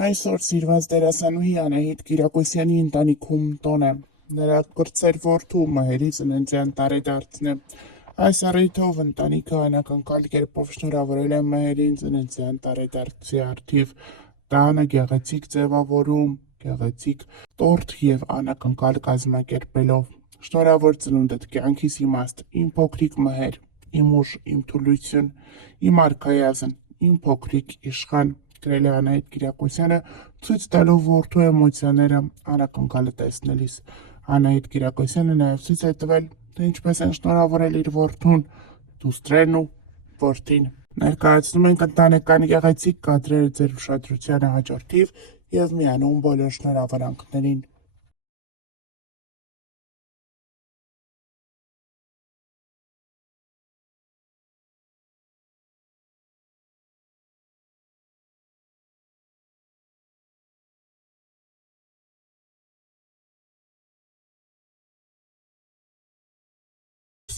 Այսօր սիրված դերասանուհի Անահիտ Կիրակոսյանի ընտանիքում տոն է։ Նրա կրտսեր որդու Մհերի ծննդյան տարեդարձն է։ Այս առիթով ընտանիքը անակնկալ կերպով շնորհավորել է Մհերին ծննդյան տարեդարձի առթիվ տանը գեղեցիկ ձևավորում, գեղեցիկ տորթ և անակնկալ կազմակերպելով։ Շնորհավոր ծնունդդ, կյանքիս իմաստ, իմ փոքրիկ Մհեր, իմ ուժ, իմ թուլություն, իմ արքայազն, իմ փոքրիկ իշխան, գրել է Անահիտ Կիրակոսյանը, ցույց տալով որդու էմոցիաները անակնկալը տեսնելիս։ Անահիտ Կիրակոսյանը նաև ցույց է տվել, թե ինչպես են շնորհավորել իր որդուն դուստրերն ու որդին։ Ներկայացնում ենք ընտանեկան գեղեցիկ կադրերը ձեր ուշադրությանը հաջորդիվ և միանում բոլոր շնորհավորանքներին։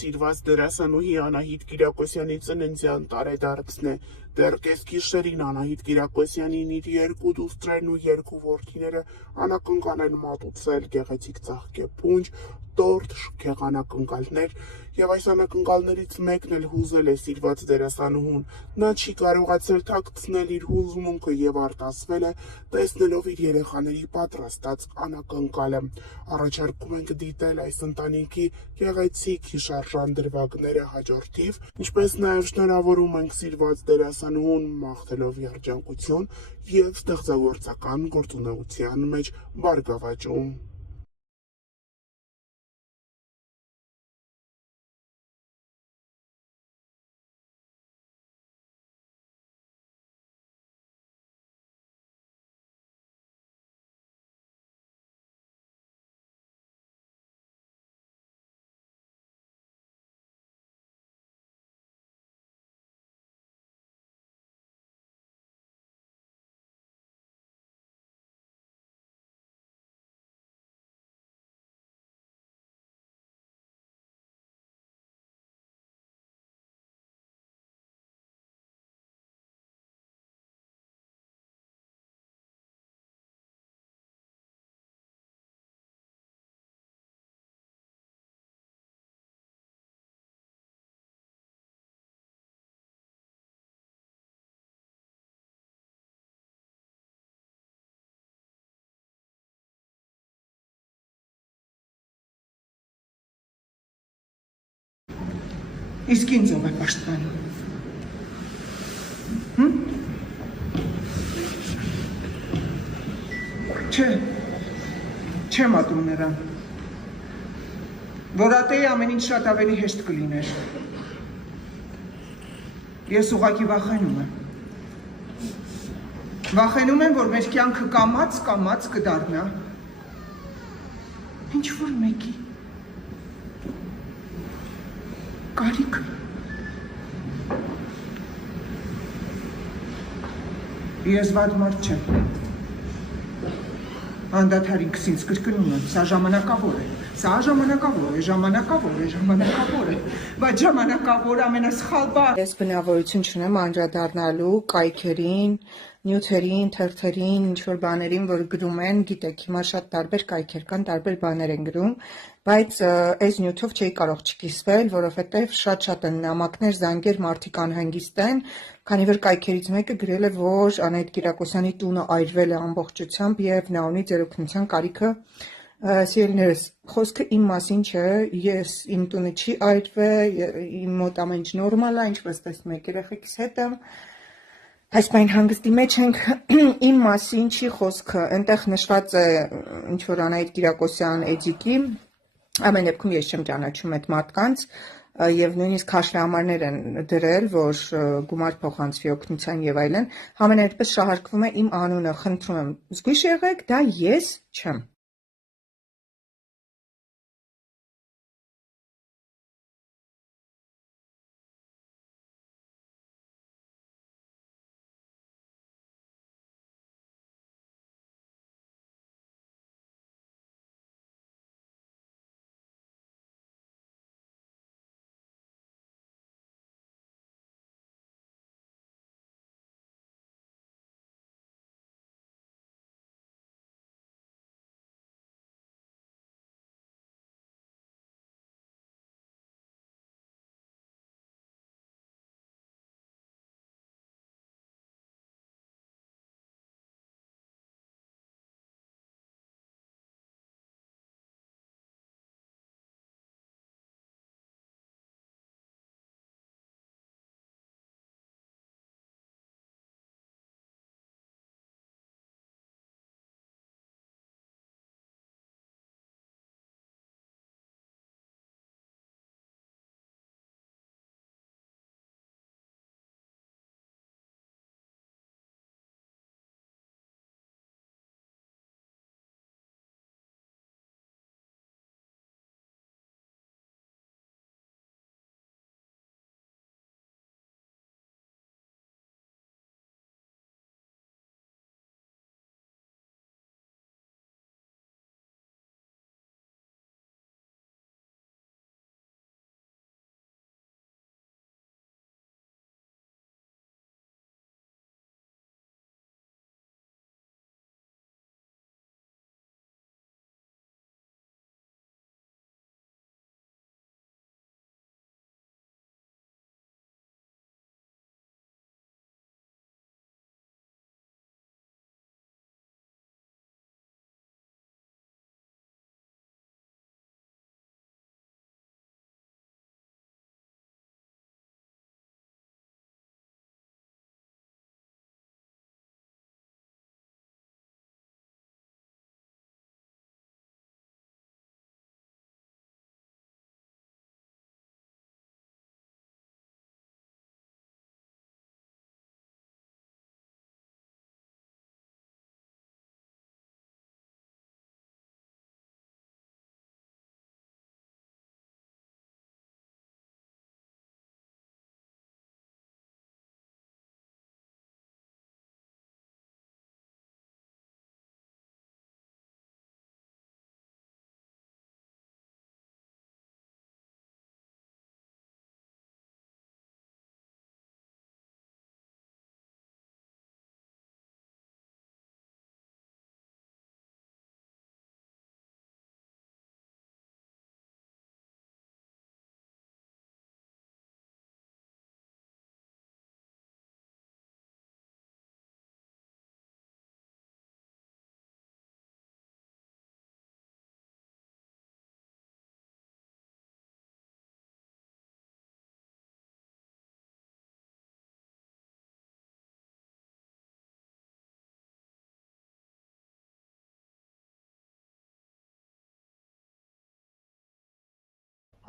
Սիրված դերասանուհի Անահիտ Կիրակոսյանի ծննդյան տարեդարձն է։ Դեռ կեսգիշերին Անահիտ Կիրակոսյանին իր երկու դուստրերն ու երկու որդիները անակնկալ են մատուցել գեղեցիկ ծաղկե փունջ, տորթ, շքեղ անակնկալներ, և այս անակնկալներից մեկն էլ հուզել է սիրված դերասանուհուն։ Նա չի կարողացել թաքցնել իր հուզմունքը և արտասվել է, տեսնելով իր երեխաների պատրաստած անակնկալը։ Առաջարկում ենք դիտել այս ընտանիքի գեղեցիկ հիշարժան դրվագները հաջորդիվ, ինչպես նաև շնորհավորում ենք սիրված դերասանուհուն մաղթելով երջանկություն և ստեղծագործական գործունեության մեջ բարգավաճում։ Իսկ ինձ ով է պաշտպանում։ Չեմ ատում նրան։ Որ ատեի ամեն ինչ շատ ավելի հեշտ կլիներ։ Ես ուղղակի վախենում եմ։ Վախենում եմ, որ մեր կյանքը կամաց կդառնա ինչ-որ մեկի կարիքը։ Ես վատ մարդ չեմ։ Անդադար ինքս ինձ կրկնում եմ, սա ժամանակավոր է, բայց ժամանակավոր ամենասխալ բառ։ Ես բնավորություն չունեմ անդրադառնալու կայքերին, նյութերին, թերթերին, ինչ-որ բաներին, որ գրում են, գիտեք, հիմա շատ տարբեր կայքեր կան, տարբեր բաներ են գրում, բայց այս նյութով չէի կարող չկիսվել, որովհետև շատ են նամակներ, զանգեր, մարդիկ անհանգիստ են, քանի որ կայքերից մեկը գրել է, որ Անահիտ Կիրակոսյանի տունը այրվել է ամբողջությամբ և նա ունի ձեր օգնության կարիքը։ Սիրելիներս, խոսքը իմ մասին չէ, իմ տունը չի այրվել, իմ մոտ ամեն ինչ նորմալ է, ինչպես տեսնում եք, երեխեքիս հետ եմ, այսպայն հանգստի մեջ ենք, իմ մասին չի խոսքը, այնտեղ նշված է ինչ-որ Անահիտ Կիրակոսյան էջիկի, ամեն դեպքում ես չեմ ճանաչում այդ մարդկանց, և նույնիսկ հաշվեհամարներ են դրել, որ գումար փոխանցվի օգնության և այլն, համենայնպես շահարկվում է իմ անունը, խնդրում եմ, զգույշ եղեք, դա ես չեմ։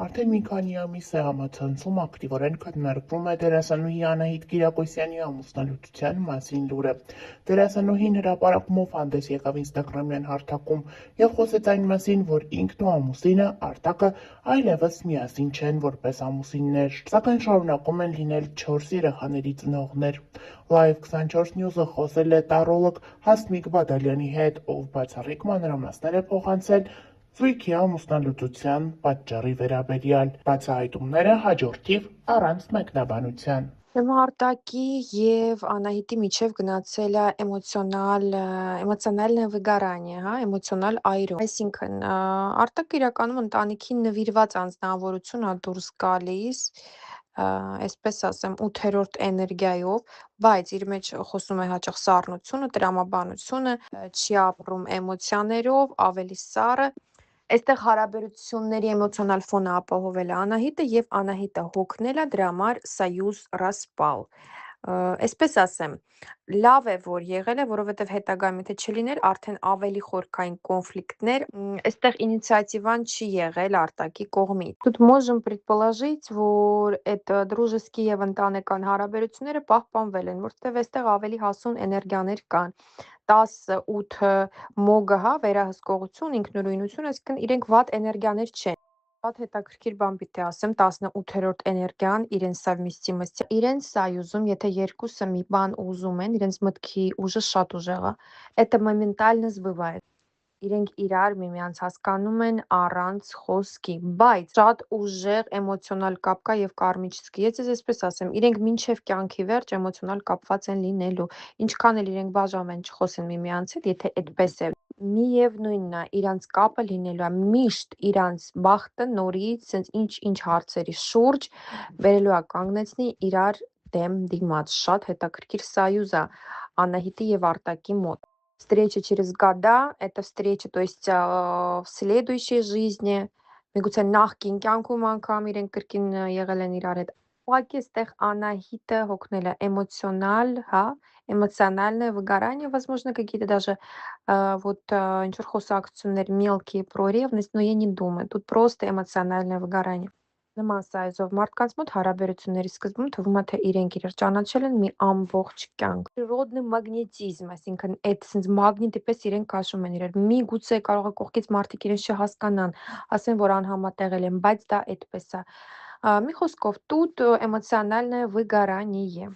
Արդեն մի քանի ամիս է համացանցում ակտիվորեն քննարկվում է դերասանուհի Անահիտ Կիրակոսյանի ամուսնալուծության մասին լուրը։ Դերասանուհին հրապարակումով հանդես եկավ ինստագրամյան հարթակում եւ խոսեց այն մասին, որ ինքն ու ամուսինը Արտակը այլևս միասին չեն որպես ամուսիններ, սակայն շարունակում են լինել 4 երեխաների ծնողներ։ Live 24 News-ը խոսել է տարրոլոգ Հասմիկ Բադալյանի հետ, ով բացառիկ մանրամասներ է փոխանցել Զույգի ամուսնալուծության պատճառի վերաբերյալ, բացահայտումները հաջորդիվ առանց մեկնաբանության։ Արտակի եւ Անահիտի միջև գնացել է էմոցիոնալное выгорание, հա, էմոցիոնալ այրում։ Այսինքն Արտակը իրականում ընտանիքին նվիրված անձնավորություն ա դուրս գալիս, այսպես ասեմ, 8-րդ էներգիայով, բայց իր մեջ խոսում է հաճախ սառնությունը, տրամաբանությունը, չի ապրում էմոցիաներով, ավելի սառը։ Այստեղ հարաբերությունների էմոցիոնալ ֆոնը ապահովել է Անահիտը եւ Անահիտը հոգնել է դրա համար սայուզ ռասպալ։ Այսպես ասեմ, լավ է, որ եղել է, որովհետեւ հետագայում եթե չլիներ, արդեն ավելի խորքային կոնֆլիկտներ, այստեղ ինիցիատիվան չի եղել Արտակի կողմից։ Тут можем предположить, որ այդ дружеские եւ ընտանեկան հարաբերությունները պահպանվել են, որովհետեւ այստեղ ավելի հասուն էներգիաներ կան։ 10-8 մոգը, հա, վերահսկողություն, ինքնուրույնություն, այսինքն իրենք վատ էներգիաներ չեն։ Շատ հետաքրքիր բան պիտի ասեմ, 18-րդ էներգիան իրենց совместимость, իրենց սայուզում, եթե երկուսը մի բան ուզում են, իրենց մտքի ուժը շատ ուժեղ է, это моментально сбывает։ Իրենք իրար միմյանց հասկանում են առանց խոսքի, բայց շատ ուժեղ էմոցիոնալ կապ կա եւ կարմիչսկի։ Ես ձեզ այսպես ասեմ, իրենք մինչեւ կյանքի վերջ էմոցիոնալ կապված են լինելու։ Ինչքան էլ իրենք բաժանվեն, չխոսեն միմյանց հետ, եթե այդպես է, միևնույնն է, իրանց կապը լինելու է միշտ իրանց բախտը նորից, sense ինչ հարցերի շուրջ վերելու է կանգնեցնի իրար դեմ դիմաց։ Շատ հետաքրքիր սայուզ է Անահիտի եւ Արտակի մոտ։ Встреча через года, это встреча, то есть в следующей жизни, միգուցե նախկին կյանքում անգամ իրենք կրկին եղել են իրար հետ։ Ուղղակի այստեղ Անահիտը հոգնել է էմոցիոնալ, հա, эмоциональное выгорание, возможно, какие-то даже вот ինչ-որ խոսակցություններ мелкие про ревность, но я не думаю, тут просто эмоциональное выгорание։ Նման սայզով մարդկանց մոտ հարաբերությունների սկզբում թվում է, թե իրենք իրար ճանաչել են մի ամբողջ կյանք։ Природный магнетизм, այսինքն այդ sense մագնիտի պես իրենք քաշում են իրար։ Միգուցե կարող է կողքից մարդիկ իրենց չհասկանան, ասեն, որ անհամատեղել են, բայց դա այդպես է։ Մի խոսքով, тут эмоциональное выгорание։